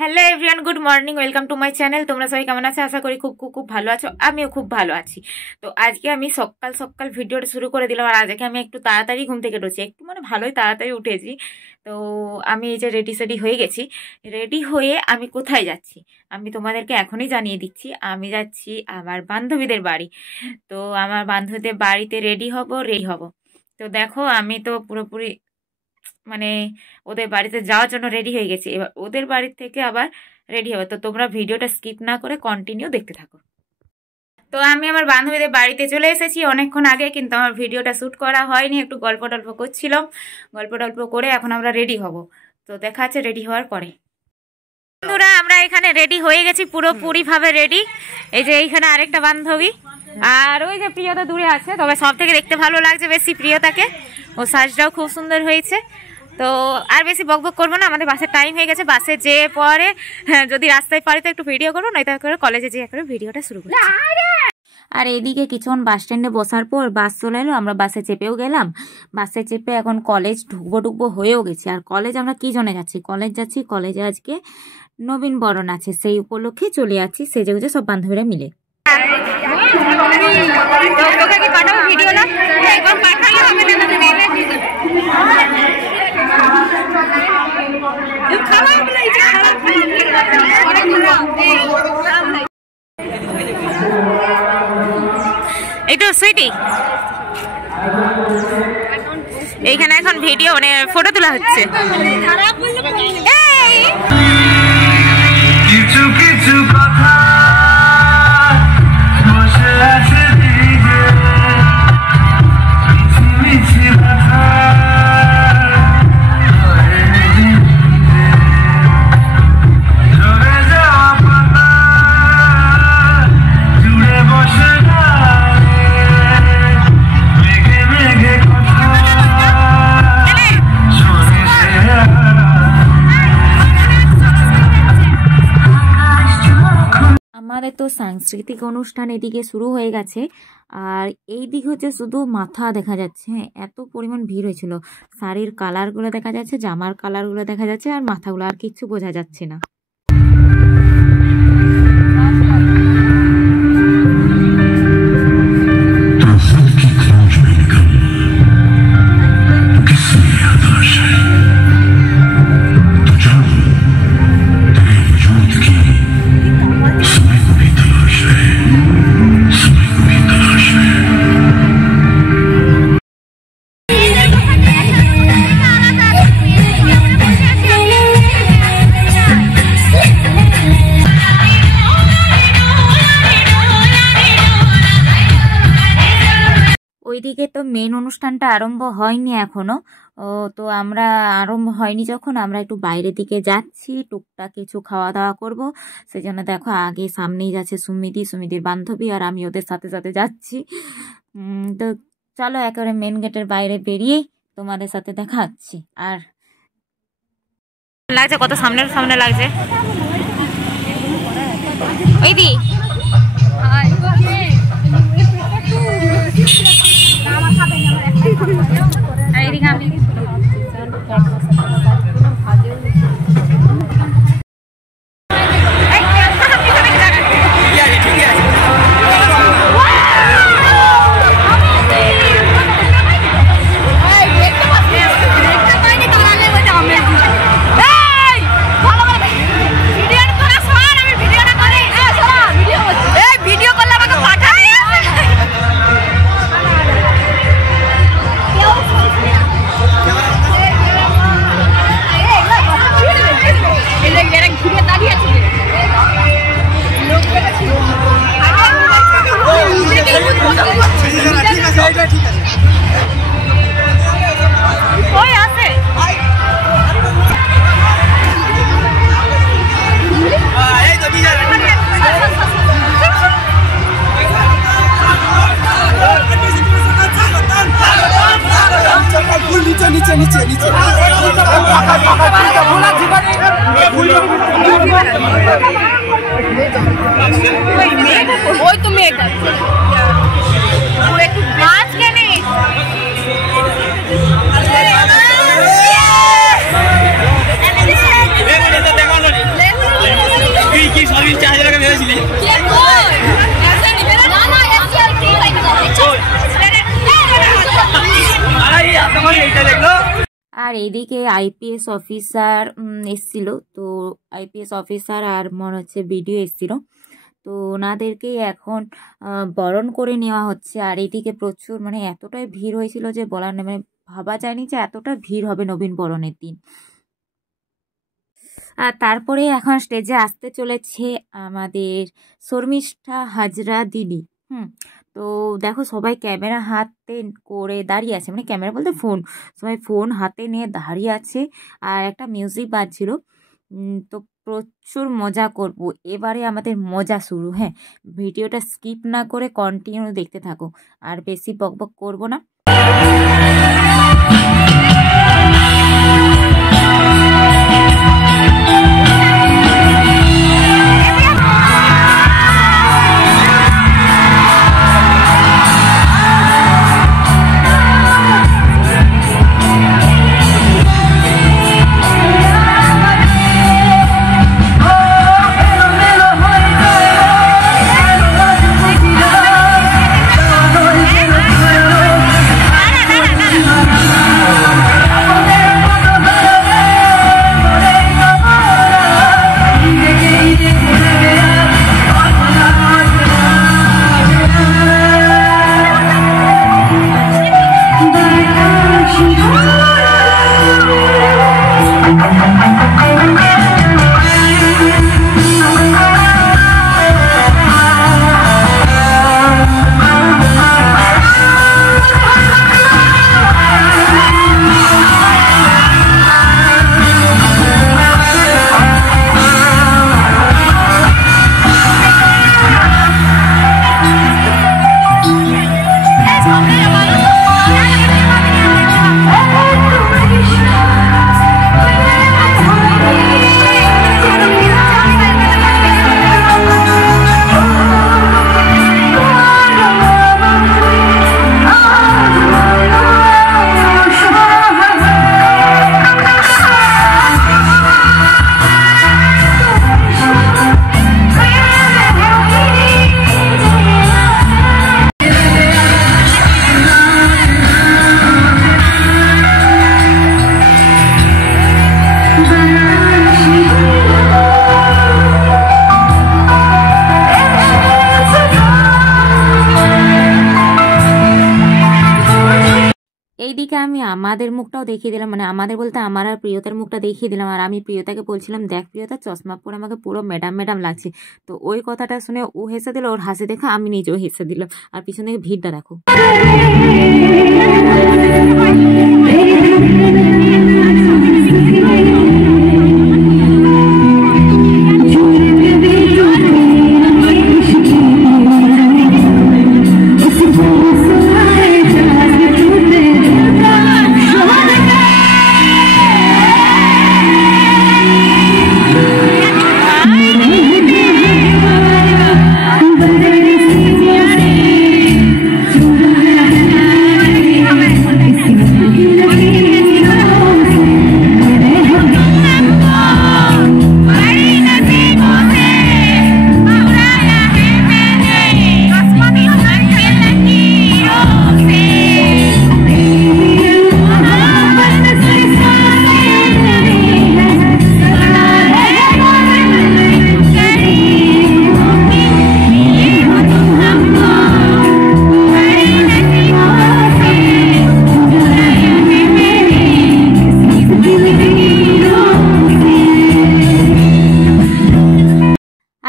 Hello everyone, good morning, welcome to my channel. তোমরা সবাই কেমন আছো? আশা করি খুব খুব খুব ভালো আছো। আমিও খুব ভালো আছি। তো আজকে আমি সকাল সকাল ভিডিওটা শুরু করে দিলাম। আর আজকে আমি একটু তাড়াতাড়ি ঘুম থেকে উঠেছি, একটু ভালোই তাড়াতাড়ি উঠেছি। তো আমি এই যে রেডি সেডি হয়ে গেছি। রেডি হয়ে আমি কোথায় যাচ্ছি আমি তোমাদেরকে এখনই জানিয়ে দিচ্ছি। আমি যাচ্ছি আমার বান্ধবীদের বাড়ি। তো আমার বান্ধবীদের বাড়িতে রেডি হব। তো দেখো আমি তো পুরোপুরি ওদের বাড়িতে যাওয়ার জন্য রেডি হয়ে গেছি। এবার ওদের বাড়ি থেকে আবার রেডি হবে। তো তোমরা ভিডিওটা স্কিপ না করে কন্টিনিউ দেখতে থাকো। তো আমি আমার বান্ধবীদের বাড়িতে চলে এসেছি অনেকক্ষণ আগে, কিন্তু আমার ভিডিওটা শ্যুট করা হয়নি। একটু গল্প টল্প করছিলাম, গল্প করে এখন আমরা রেডি হব। তো দেখা আছে রেডি হওয়ার পরে। বন্ধুরা, আমরা এখানে রেডি হয়ে গেছি, পুরোপুরি ভাবে রেডি। এই যে এইখানে আরেকটা বান্ধবী, আর ওই যে প্রিয়তা দূরে আছে। তবে সব থেকে দেখতে ভালো লাগছে বেশি প্রিয়তাকে, ও সাজটাও খুব সুন্দর হয়েছে। তো আর বেশি বকবক করবো না, আমাদের বাসের টাইম হয়ে গেছে। বাসে যেয়ে পরে যদি রাস্তায় পারি তো একটু ভিডিও করবো, নয়তো করে কলেজে যেয়ে করে ভিডিওটা শুরু করছি। আর এদিকে কিছুক্ষণ বাস স্ট্যান্ডে বসার পর বাস চলে এলো, আমরা বাসে চেপেও গেলাম। বাসে চেপে এখন কলেজ ঢুকবো হয়েও গেছি। আর কলেজ আমরা কি জন্য যাচ্ছি? কলেজ যাচ্ছি, কলেজে আজকে নবীন বরণ আছে, সেই উপলক্ষে চলে যাচ্ছি সেজে গুজে সব বান্ধবীরা মিলে। ভিডিও না পাঠালে হবে একটু সুইটি, এইখানে এখন ভিডিও ফটো তোলা হচ্ছে। কিছু কিছু কথা বসে আছে আমাদের তো সাংস্কৃতিক অনুষ্ঠান এদিকে শুরু হয়ে গেছে। আর এই দিক হচ্ছে শুধু মাথা দেখা যাচ্ছে, এত পরিমাণ ভিড় হয়েছিল। শাড়ির কালারগুলো দেখা যাচ্ছে, জামার কালারগুলো দেখা যাচ্ছে, আর মাথাগুলো আর কিচ্ছু বোঝা যাচ্ছে না। ওইদিকে তো মেন অনুষ্ঠানটা আরম্ভ হয়নি এখনো। তো আমরা আরম্ভ হয়নি যখন, আমরা একটু বাইরের দিকে যাচ্ছি, টুকটাক কিছু খাওয়া দাওয়া করব। সেই জন্য দেখো আগে সামনেই যাচ্ছে সুমিতির বান্ধবী, আর আমি ওদের সাথে সাথে যাচ্ছি। তো চলো একেবারে মেন গেটের বাইরে বেরিয়ে তোমাদের সাথে দেখা হচ্ছে। আর লাগছে কত সামনে লাগছে। ওই দি এইদিকে আমি ওই তুমি এটা একটু মাছ কেনে আর এইদিকে আইপিএস অফিসার এসছিল, তো আইপিএস অফিসার আর মনে হচ্ছে বিডিও এসছিল, তো ওনাদেরকেই এখন বরণ করে নেওয়া হচ্ছে। আর এইদিকে প্রচুর মানে এতটাই ভিড় হয়েছিল যে বলার নেই, মানে ভাবা যায়নি যে এতটা ভিড় হবে নবীন বরণের দিন। আর তারপরে এখন স্টেজে আসতে চলেছে আমাদের শর্মিষ্ঠা হাজরা দিদি। তো দেখো সবাই ক্যামেরা হাতে করে দাঁড়িয়ে আছে, মানে ক্যামেরা বলতে ফোন, সবাই ফোন হাতে নিয়ে দাঁড়িয়ে আছে আর একটা মিউজিক বাজছিল। তো প্রচুর মজা করব এবারে, আমাদের মজা শুরু। হ্যাঁ, ভিডিওটা স্কিপ না করে কন্টিনিউ দেখতে থাকো, আর বেশি বকবক করব না। এইদিকে আমি আমাদের মুখটাও দেখিয়ে দিলাম, মানে আমাদের বলতে আমার আর প্রিয়তার মুখটা দেখিয়ে দিলাম। আর আমি প্রিয়তাকে বলছিলাম, দেখ প্রিয়তা, চশমা পরে আমাকে পুরো ম্যাডাম ম্যাডাম লাগছে। তো ওই কথাটা শুনে ও হেসে দিল, ওর হাসি দেখে আমি নিজেও হেসে দিলাম। আর পিছন থেকে ভিড়টা দেখো।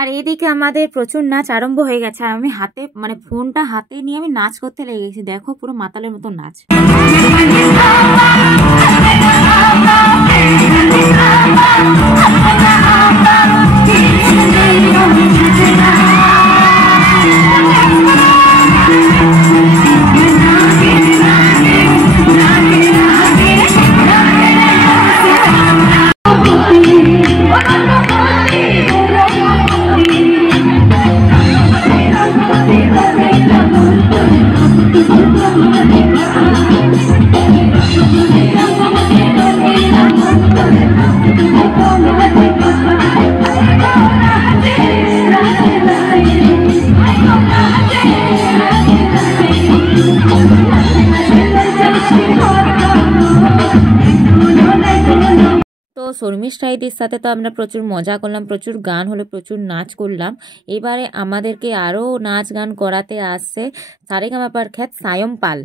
আর এদিকে আমাদের প্রচুর নাচ আরম্ভ হয়ে গেছে, আর আমি হাতে মানে ফোনটা হাতে নিয়ে আমি নাচ করতে লেগে গেছি। দেখো পুরো মাতালের মতো নাচ। শর্মিষ্ঠাদির সাথে তো আমরা প্রচুর মজা করলাম, প্রচুর গান হলো, প্রচুর নাচ করলাম। এবারে আমাদেরকে আরও নাচ গান করাতে আসছে সারেগামাপার খ্যাত সায়ম পাল।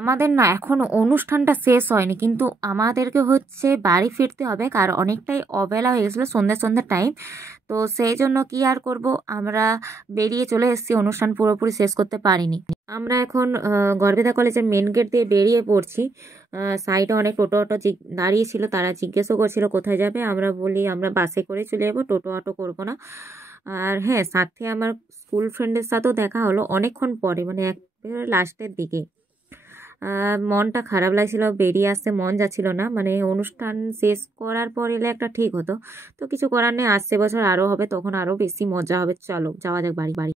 আমাদের না এখনো অনুষ্ঠানটা শেষ হয়নি, কিন্তু আমাদেরকে হচ্ছে বাড়ি ফিরতে হবে, কারণ অনেকটাই অবেলা হয়ে গেছিলো, সন্ধ্যে টাইম। তো সেই জন্য কি আর করব, আমরা বেরিয়ে চলে এসেছি, অনুষ্ঠান পুরোপুরি শেষ করতে পারিনি। আমরা এখন গড়বেতা কলেজের মেন গেট দিয়ে বেরিয়ে পড়ছি। সাইডে অনেক টোটো অটো দাঁড়িয়ে ছিল, তারা জিজ্ঞেসও করছিল কোথায় যাবে। আমরা বলি আমরা বাসে করে চলে যাবো, টোটো অটো করবো না। আর হ্যাঁ, সাথে আমার স্কুল ফ্রেন্ডের সাথেও দেখা হলো অনেকক্ষণ পরে, মানে একেবারে লাস্টের দিকে। মনটা খারাপ লাগছিল, বেরিয়ে আসতে মন যাচ্ছিল না, মানে অনুষ্ঠান শেষ করার পর এলে একটা ঠিক হতো। তো কিছু করার নেই, আসছে বছর আরও হবে, তখন আরও বেশি মজা হবে। চলো যাওয়া যাক বাড়ি বাড়ি।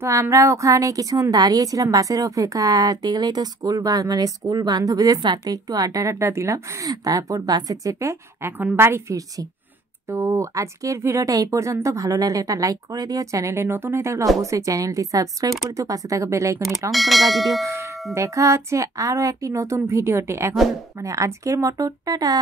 তো আমরা ওখানে কিছুক্ষণ দাঁড়িয়েছিলাম বাসের অপেক্ষাতে গেলেই তো স্কুল বান্ধবীদের সাথে একটু আড্ডা দিলাম, তারপর বাসে চেপে এখন বাড়ি ফিরছি। তো আজকের ভিডিওটা এই পর্যন্ত। ভালো লাগলে একটা লাইক করে দিও, চ্যানেলে নতুন হয়ে থাকলে অবশ্যই চ্যানেলটি সাবস্ক্রাইব করে দিও, পাশে থাকা বেল আইকনটি টং করে বাজিয়ে দিও। দেখা হচ্ছে আরও একটি নতুন ভিডিওতে। এখন মানে আজকের মতো টাটা।